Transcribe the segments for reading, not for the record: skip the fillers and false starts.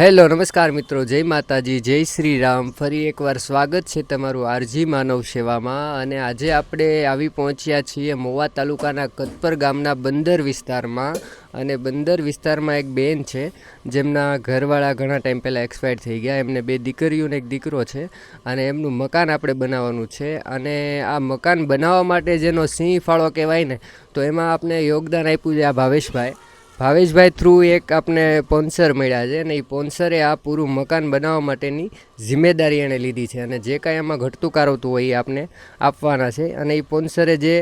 Hello નમસ્કાર મિત્રો, જય માતાજી, જય શ્રી રામ. ફરી એકવાર સ્વાગત છે તમારું આરજી માનવ સેવામાં. અને આજે આપણે આવી પહોંચ્યા છીએ મહુવા તાલુકાના કતપર ગામના બંદર વિસ્તારમાં. અને બંદર વિસ્તારમાં એક બેન છે જેમના ઘરવાળા ઘણા ટાઈમ પહેલાં એક્સપાયર થઈ ગયા. એમને 2 દીકરીઓ અને 1 દીકરો છે અને એમનું મકાન આપણે બનાવવાનું છે. અને આ મકાન બનાવવા માટે જેનો સિંહ ફાળો કહેવાય ને, તો એમાં આપણે યોગદાન આપ્યું છે આ ભાવેશભાઈ થ્રુ એક આપણે સ્પોન્સર મળ્યા છે. અને એ સ્પોન્સરે આ પૂરું મકાન બનાવવા માટેની જિમ્મેદારી એણે લીધી છે. અને જે કાંઈ એમાં ઘટતું કારવતું હોય એ આપણે આપવાના છે. અને એ સ્પોન્સરે જે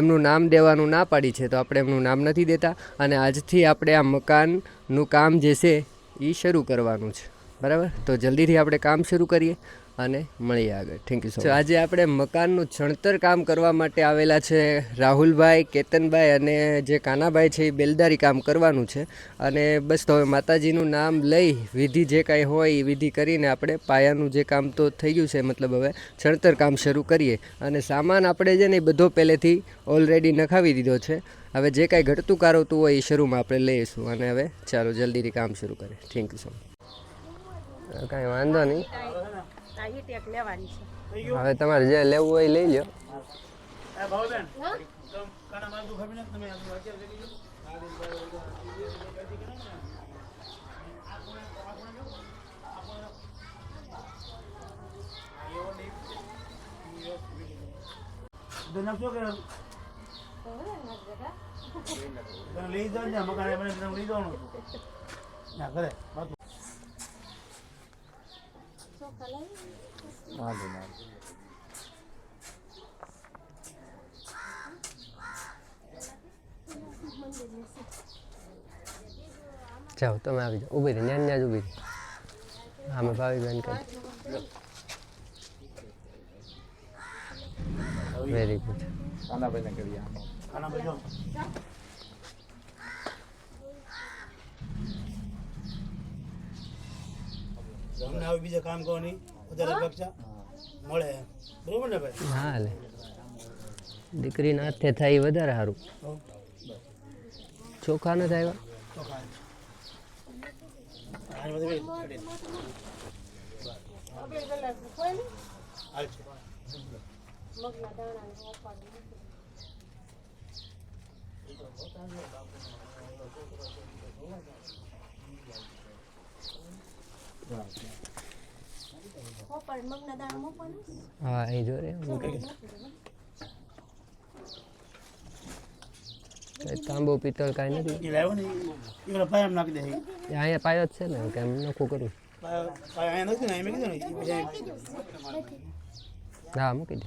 એમનું નામ દેવાનું ના પાડી છે, તો આપણે એમનું નામ નથી દેતા. અને આજથી આપણે આ મકાનનું કામ જે છે એ શરૂ કરવાનું છે, બરાબર? તો જલ્દીથી આપણે કામ શરૂ કરીએ અને મળીએ આગળ. Thank you so much. આજે આપણે મકાનનું છણતર કામ કરવા માટે આવેલા છે રાહુલભાઈ, કેતનભાઈ અને જે કાનાભાઈ છે એ બેલદારી કામ કરવાનું છે. અને બસ તો હવે માતાજીનું નામ લઈ વિધિ જે કાંઈ હોય એ વિધિ કરીને આપણે પાયાનું જે કામ તો થઈ ગયું છે, મતલબ હવે છણતર કામ શરૂ કરીએ. અને સામાન આપણે છે ને એ બધો પહેલેથી ઓલરેડી નખાવી દીધો છે. હવે જે કાંઈ ઘટતું કારવતું હોય એ શરૂમાં આપણે લઈશું. અને હવે ચાલો જલ્દીથી કામ શરૂ કરીએ. Thank you so much. કાંઈ વાંધો નહીં, હવે તમારે જે લેવું હોય લઈ લો. જાઓ તમે આવી જાઓ, ઊભી રહી, ન્યા જ ઊભી રહી. આમાં ભાવીબેન કરી. Very good. બીજા કામ કરવાની વધારે અપેક્ષા મળે, બરોબર ને ભાઈ? હા, લે દીકરીના હાથે થાય એ વધારે સારું. ચોખા નથી આવ્યા? હા, એ જો રે તાંબુ પિત્તળ કાંઈ નથી. અહીંયા પાયો જ છે ને, કેમ નખું કરું? હા, મૂકી દે.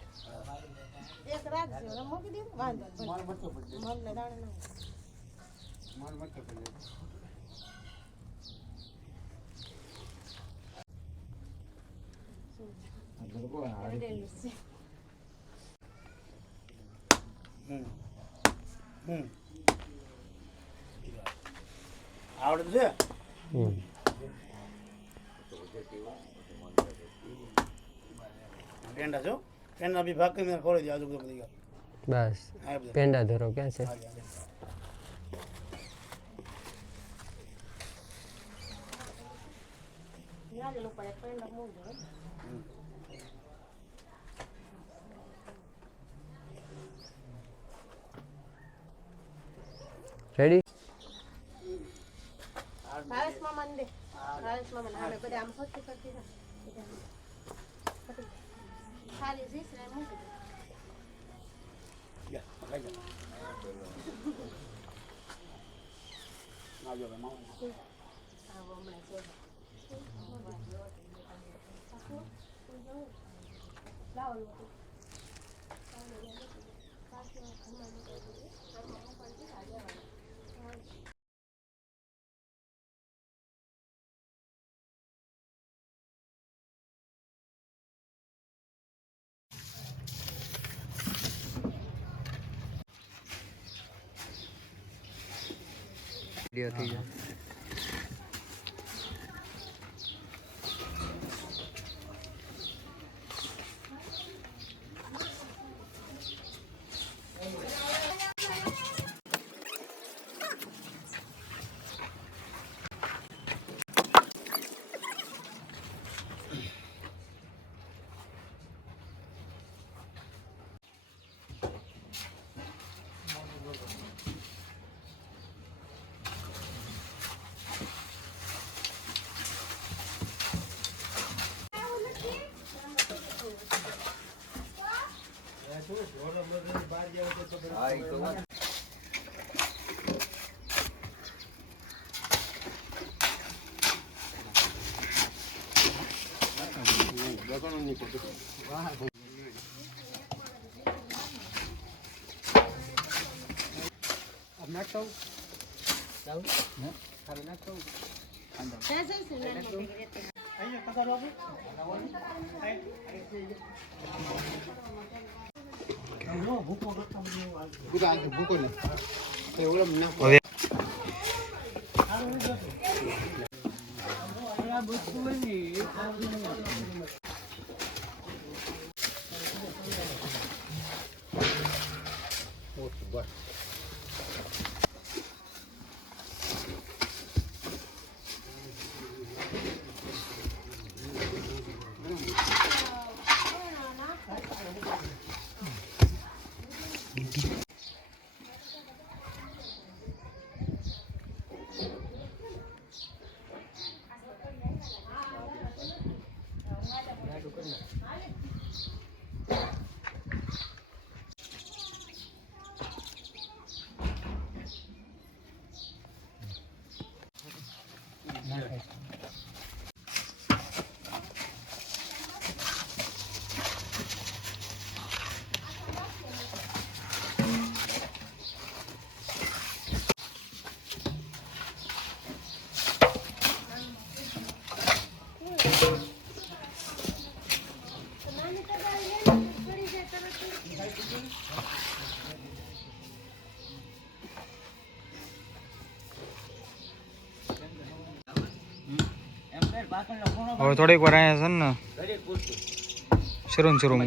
આવડે છે. પેંડા છો, પેંડા બી ભાગ કરીને ખોલી દે આજુ બધી. બસ પેંડા ધરો ક્યાં છે? રેડી? ભાવેશ મામા ને દે. ભાવેશ મામા ને હાલે બધા આમ ફરતી ફરતી ખાલી જીસ ને મૂકી દે. વિડિયો થઈ જાય. હવે થોડીક વાર અહીંયા છે ને શરૂ શરૂ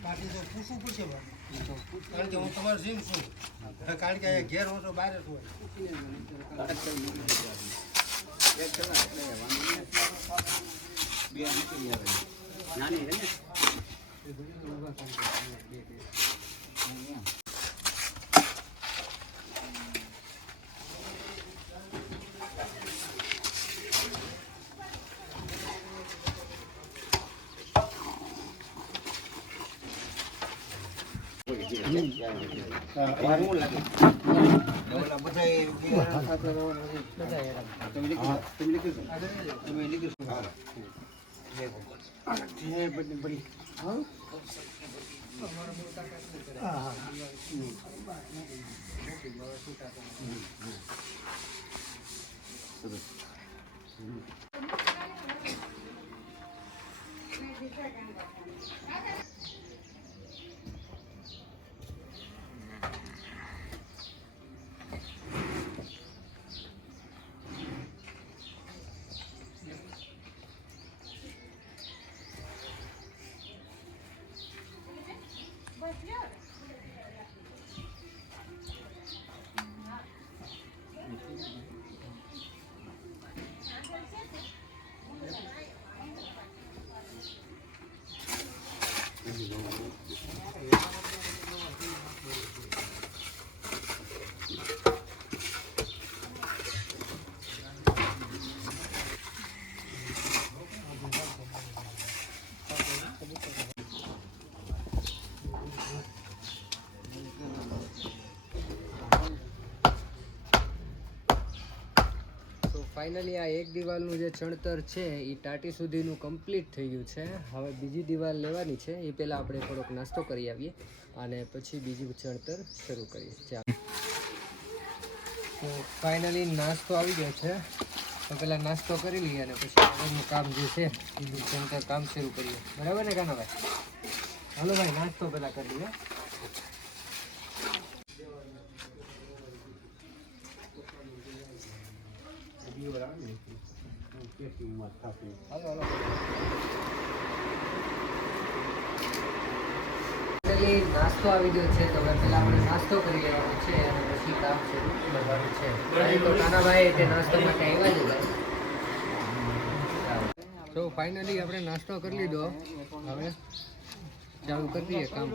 પાટી તો પૂછવું પડશે કારણ કે હું તમારે જીમ છું કારણ કે ઘેર હું તો બહાર છું તો ફાઇનલી આ એક દિવાલનું જે ચણતર છે એ ટાટી સુધીનું કમ્પ્લીટ થઈ ગયું છે. હવે બીજી દિવાલ લેવાની છે. એ પહેલાં આપણે થોડોક નાસ્તો કરી આવીએ અને પછી બીજું ચણતર શરૂ કરીએ. ચાલો, તો ફાઇનલી નાસ્તો આવી ગયો છે. તો પહેલાં નાસ્તો કરી લઈએ અને પછી આગળનું કામ જે છે એ ચણતર કામ શરૂ કરીએ. બરાબર ને કાનાભાઈ? હાલો ભાઈ, નાસ્તો પહેલાં કરી લઈએ. હાલો હાલો. નાસ્તો આવી ગયો છે તો હવે પેલા આપણે નાસ્તો કરી લેવાનો છે અને પછી કામ શરૂ કરવાનું છે. તો નાનાભાઈ તે નાસ્તો માટે આવ્યા જ હતા. તો ફાઇનલી આપણે નાસ્તો કરી લીધો. હવે ચાલુ કરી દઈએ કામ.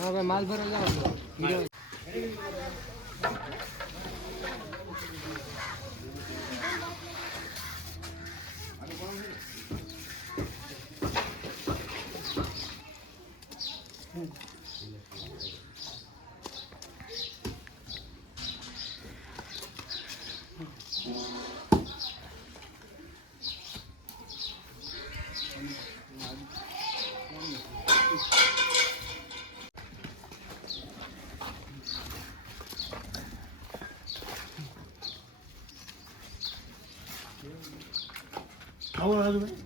હા ભાઈ, માલ ભરો જાઓ. આવો રાજુભાઈ.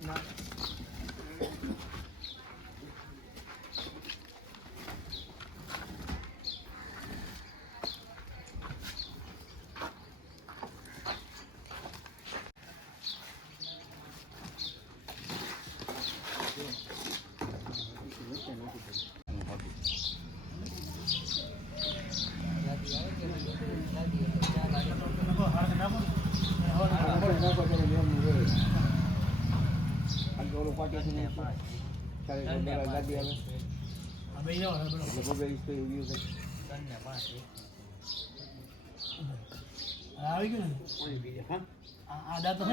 બે જવા આવી ગયું ને આ દાંત છે ને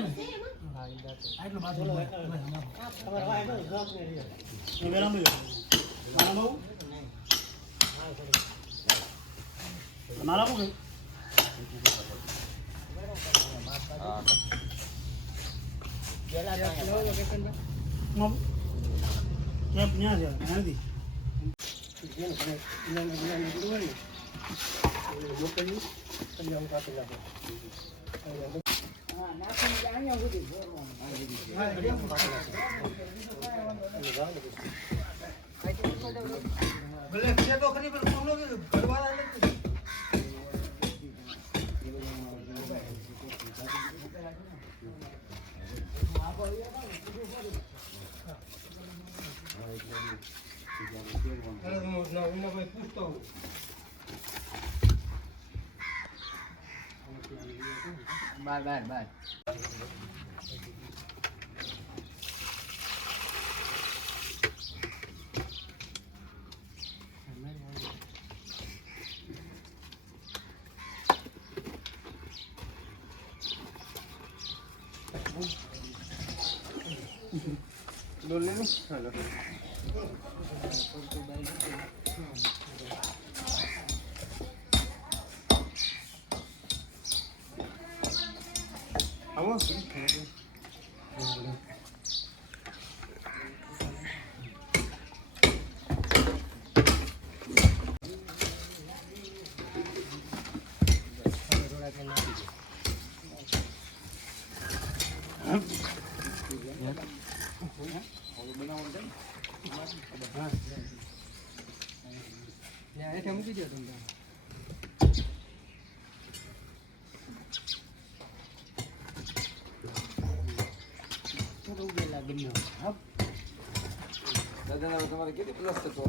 આટલું બાથરૂમ મારા બહુ બાર મૂકી દો તમે તમારે કેટલી પ્લસ થતો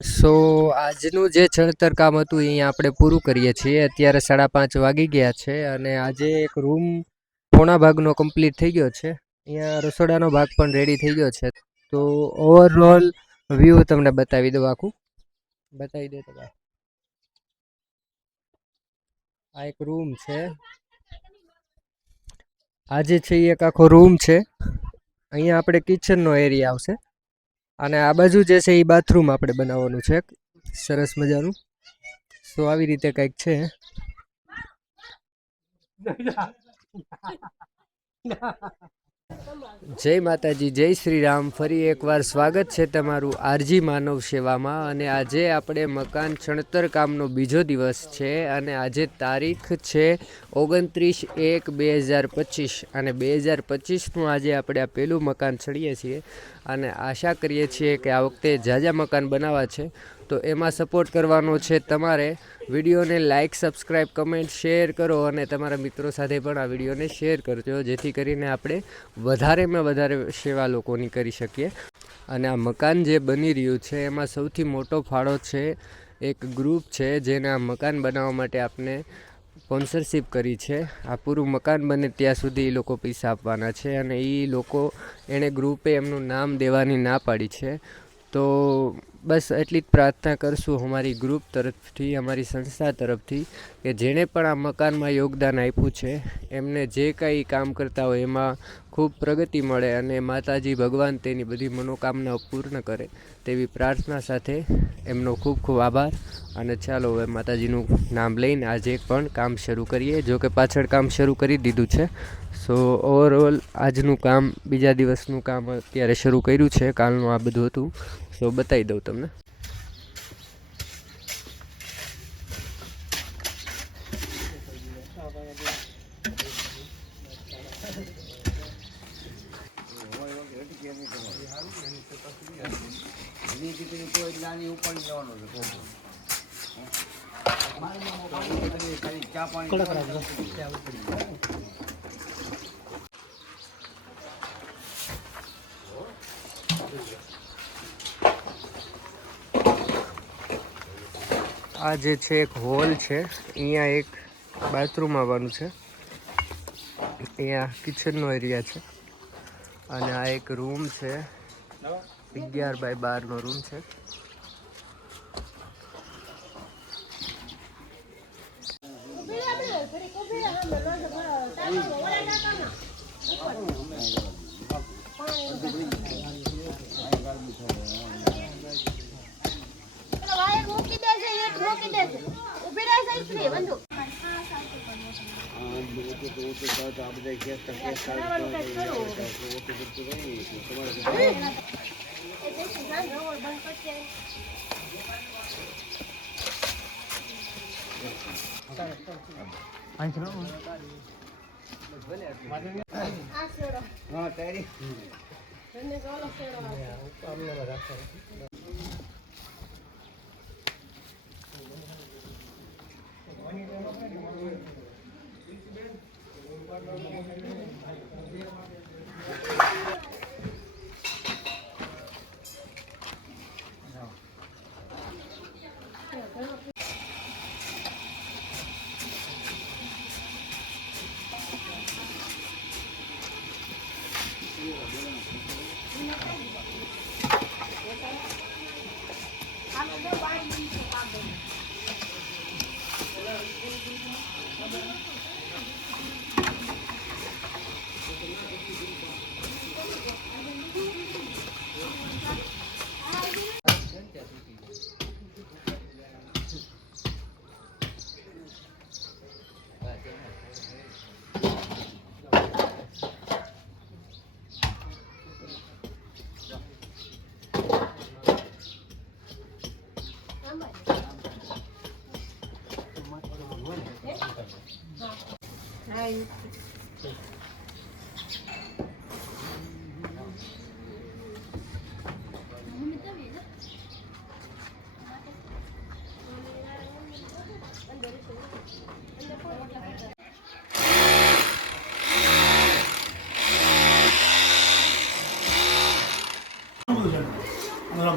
સો આજનું જે ચણતર કામ હતું એ અહીંયા આપણે પૂરું કરીએ છીએ. અત્યારે 5:30 વાગી ગયા છે અને આજે એક રૂમ પોણા ભાગનો કમ્પ્લીટ થઈ ગયો છે. અહીંયા રસોડાનો ભાગ પણ રેડી થઈ ગયો છે. તો ઓવરઓલ વ્યૂ તમને બતાવી દઉં, આખું બતાવી દે તો ભાઈ. આ એક રૂમ છે, આ જે છે એ એક આખો રૂમ છે. અહીંયા આપણે કિચનનો એરિયા આવશે અને આ બાજુ જે છે એ બાથરૂમ આપણે બનાવવાનું છે સરસ મજાનું. તો આવી રીતે કંઈક છે. જય માતાજી, જય શ્રી રામ. ફરી એકવાર સ્વાગત છે તમારું આરજી માનવ સેવામાં. અને આજે આપણે મકાન ચણતર કામનો બીજો દિવસ છે અને આજે તારીખ છે 29/1/2025 અને 2025નું આજે આપણે આ પહેલું મકાન ચડીએ છીએ અને આશા કરીએ છીએ કે આ વખતે ઝાઝા મકાન બનાવવા છે. તો એમાં સપોર્ટ કરવાનો છે તમારે. વિડીયોને લાઇક, સબસ્ક્રાઈબ, કમેન્ટ, શેર કરો અને તમારા મિત્રો સાથે પણ આ વિડીયોને શેર કરજો, જેથી કરીને આપણે વધારેમાં વધારે સેવા લોકોની કરી શકીએ. અને આ મકાન જે બની રહ્યું છે એમાં સૌથી મોટો ફાળો છે એક ગ્રુપ છે જેને આ મકાન બનાવવા માટે આપને સ્પોન્સરશિપ કરી છે. આ પૂરું મકાન બને ત્યાં સુધી એ લોકો પૈસા આપવાના છે અને એ લોકો એણે ગ્રુપે એમનું નામ દેવાની ના પાડી છે. તો બસ એટલી જ પ્રાર્થના કરશું અમારી ગ્રુપ તરફથી, અમારી સંસ્થા તરફથી, કે જેણે પણ આ મકાનમાં યોગદાન આપ્યું છે એમને જે કંઈ કામ કરતા હોય એમાં ખૂબ પ્રગતિ મળે અને માતાજી ભગવાન તેની બધી મનોકામનાઓ પૂર્ણ કરે તેવી પ્રાર્થના સાથે એમનો ખૂબ ખૂબ આભાર. અને ચાલો હવે માતાજીનું નામ લઈને આજે પણ કામ શરૂ કરીએ. જો કે પાછળ કામ શરૂ કરી દીધું છે. સો ઓવરઓલ આજનું કામ, બીજા દિવસનું કામ અત્યારે શરૂ કર્યું છે. કાલનું આ બધું હતું, સો બતાવી દઉં તમને. આ જે છે એક હોલ છે, અહીંયા એક બાથરૂમ આવવાનું છે, અહીંયા કિચનનો એરિયા છે અને આ એક રૂમ છે, 11 બાય 12 રૂમ છે.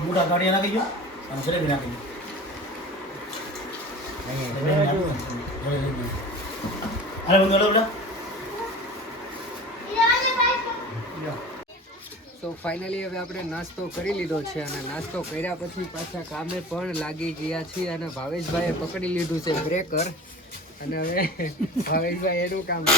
મોટા ગાડી નાખી ગયો અને જલેબી નાખી તો ફાઇનલી હવે આપણે નાસ્તો કરી લીધો છે અને નાસ્તો કર્યા પછી પાછા કામે પણ લાગી ગયા છીએ અને ભાવેશભાઈએ પકડી લીધું છે બ્રેકર અને હવે ભાવેશભાઈ એનું કામ કરે.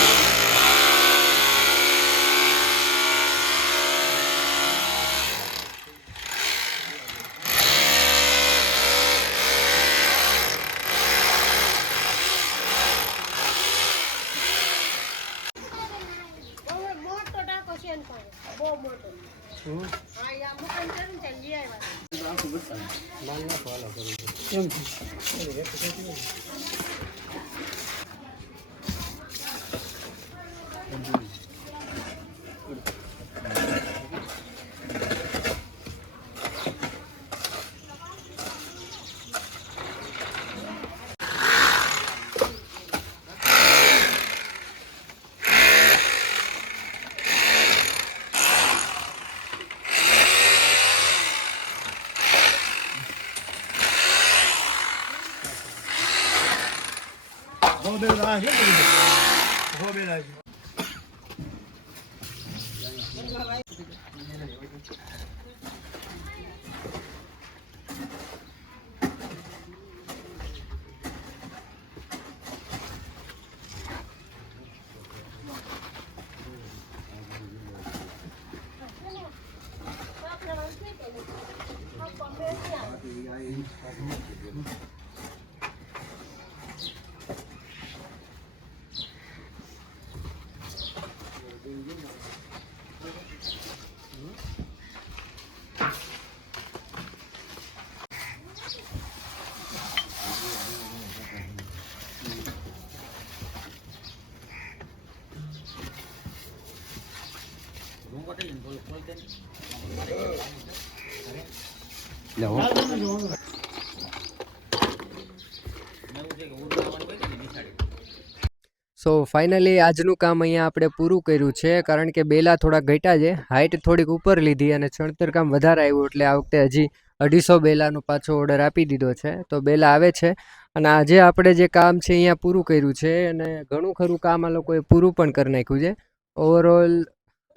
સો ફાઇનલી આજનું કામ અહીંયા આપણે પૂરું કર્યું છે, કારણ કે બેલા થોડા ઘટ્યા છે, હાઇટ થોડીક ઉપર લીધી અને ચણતર કામ વધારે આવ્યું, એટલે આ વખતે હજી 250 બેલાનો પાછો ઓર્ડર આપી દીધો છે. તો બેલા આવે છે અને આજે આપણે જે કામ છે અહીંયા પૂરું કર્યું છે અને ઘણું ખરું કામ આ લોકોએ પૂરું પણ કરી નાખ્યું છે. ઓવરઓલ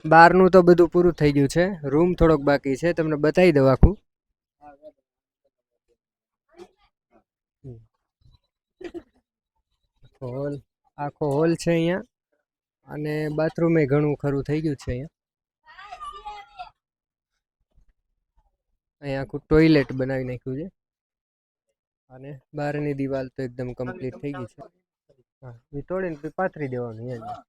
બહારનું તો બધું પૂરું થઈ ગયું છે, રૂમ થોડોક બાકી છે, તમને બતાવી દઉં આખું. હોલ આખો હોલ છે અહીંયા, અને બાથરૂમ એ ઘણું ખરું થઈ ગયું છે. અહીંયા આખું ટોયલેટ બનાવી નાખ્યું છે અને બહારની દિવાલ તો એકદમ કમ્પ્લીટ થઈ ગઈ છે. હા, એ તોડીને પાથરી દેવાનું અહીંયા.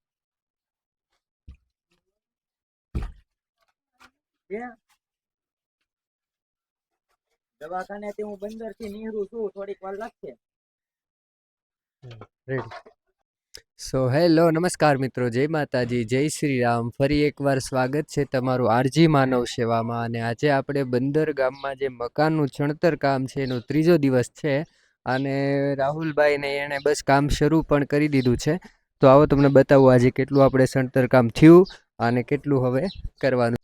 દવાખાનેથી હું બંદરથી નીકળું છું, થોડીક વાર લાગશે. રેડી. સો હેલો, નમસ્કાર મિત્રો, જય માતાજી, જય શ્રી રામ. ફરી એકવાર સ્વાગત છે તમારું આરજી માનવ સેવામાં. અને આજે આપણે બંદર ગામમાં જે મકાનનું ચણતર કામ છે એનો 3જો દિવસ છે, અને રાહુલભાઈને એણે બસ કામ શરૂ પણ કરી દીધું છે. તો આવો તમને બતાવું આજે કેટલું આપણે ચણતર કામ થયું અને કેટલું હવે કરવાનું.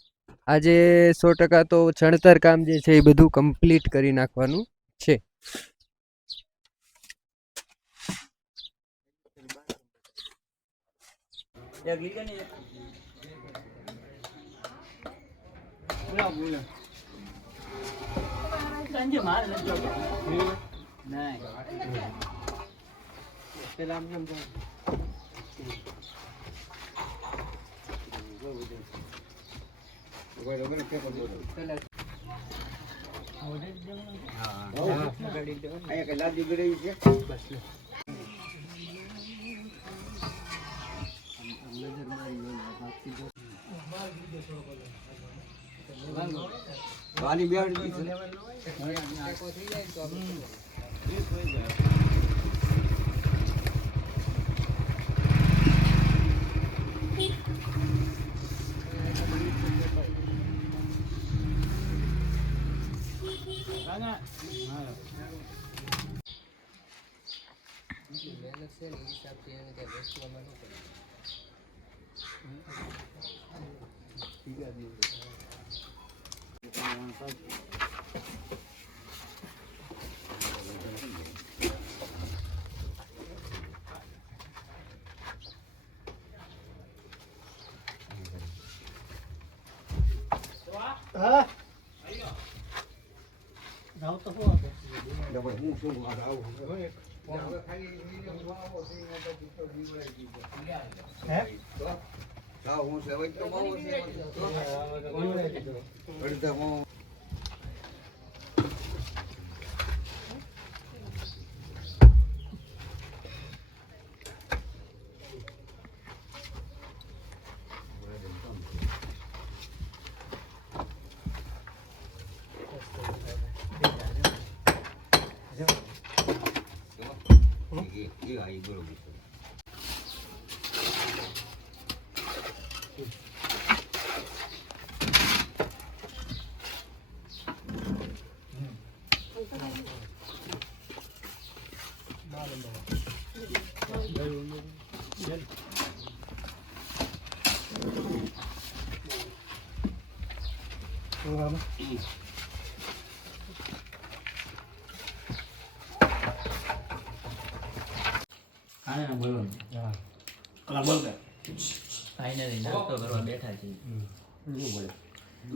આજે 100% તો ચણતર કામ જે છે એ બધું કમ્પ્લીટ કરી નાખવાનું છે. હા જાવ તો શું આપે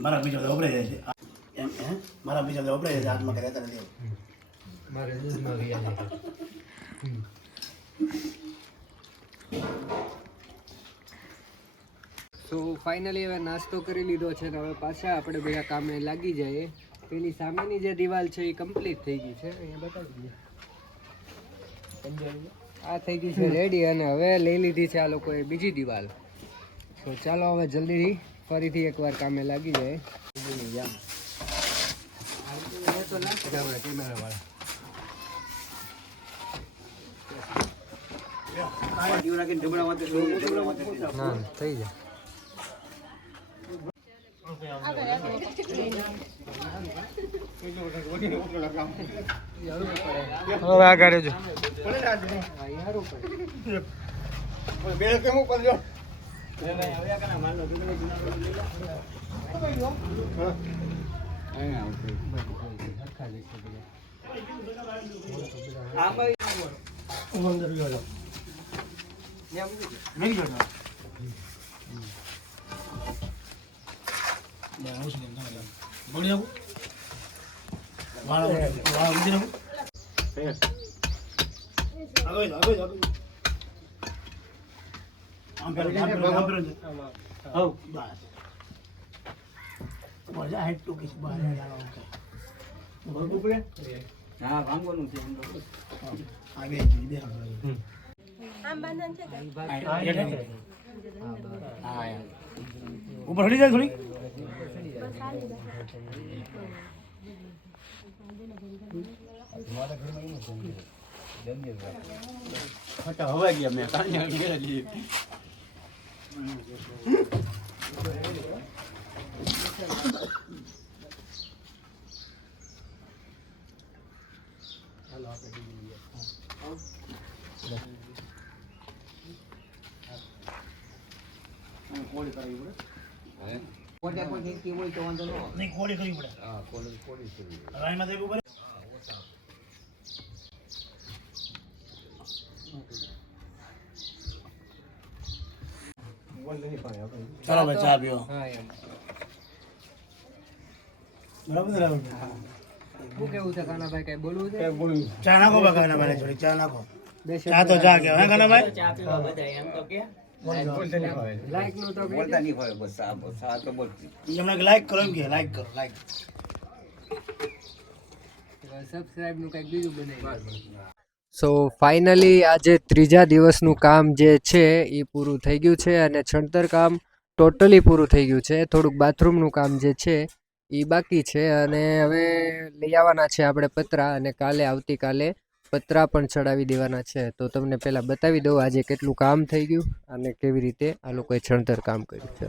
મારા બીજા બધા વપરાઈ જાય છે એમ હે મારા બીજા બધા વપરાઈ જાય છે હાથમાં રહેતા નથી મારે દૂધમાં ગયા છે. સો ફાઇનલી હવે નાસ્તો કરી લીધો છે, તો હવે પાછા આપણે બધા કામે લાગી જઈએ. પેલી સામેની જે દિવાલ છે એ કમ્પ્લીટ થઈ ગઈ છે, અહીંયા બતાવી દઈએ. આ થઈ ગઈ છે રેડી અને હવે લઈ લીધી છે આ લોકોએ બીજી દિવાલ. તો ચાલો હવે જલ્દીથી ફરીથી એકવાર કામે લાગી જાય. ના થઈ જાય. હવે આગળ રહેજો. આમ બાંધન છે કે ઉપર હટી જાય થોડી. બસ હાલી નહીં કોડી કરવી પડે. રાઈમાં દેવું પડે. ચાલો ભાઈ ચા પીઓ. બરાબર ને રાહુલ? શું કેવું છે કાનાભાઈ, કઈ બોલવું છે? ચા નાખો બા કાનાભાઈ, થોડી ચા નાખો. બે ચા તો ચા કહેવાય હે કાનાભાઈ? ચા પીવા બધા એમ તો કે લાઈક નું તો એમને લાઈક કરો એમ કે લાઈક કરો લાઈક. સબસ્ક્રાઇબ નું કંઈક બીજું બનાવી. સો ફાઇનલી આજે ત્રીજા દિવસનું કામ જે છે એ પૂરું થઈ ગયું છે અને છણતર કામ ટોટલી પૂરું થઈ ગયું છે. થોડુંક બાથરૂમનું કામ જે છે એ બાકી છે અને હવે લઈ આવવાના છે આપણે પતરા અને આવતીકાલે પતરા પણ ચડાવી દેવાના છે. તો તમને પહેલાં બતાવી દઉં આજે કેટલું કામ થઈ ગયું અને કેવી રીતે આ લોકોએ છણતર કામ કર્યું છે.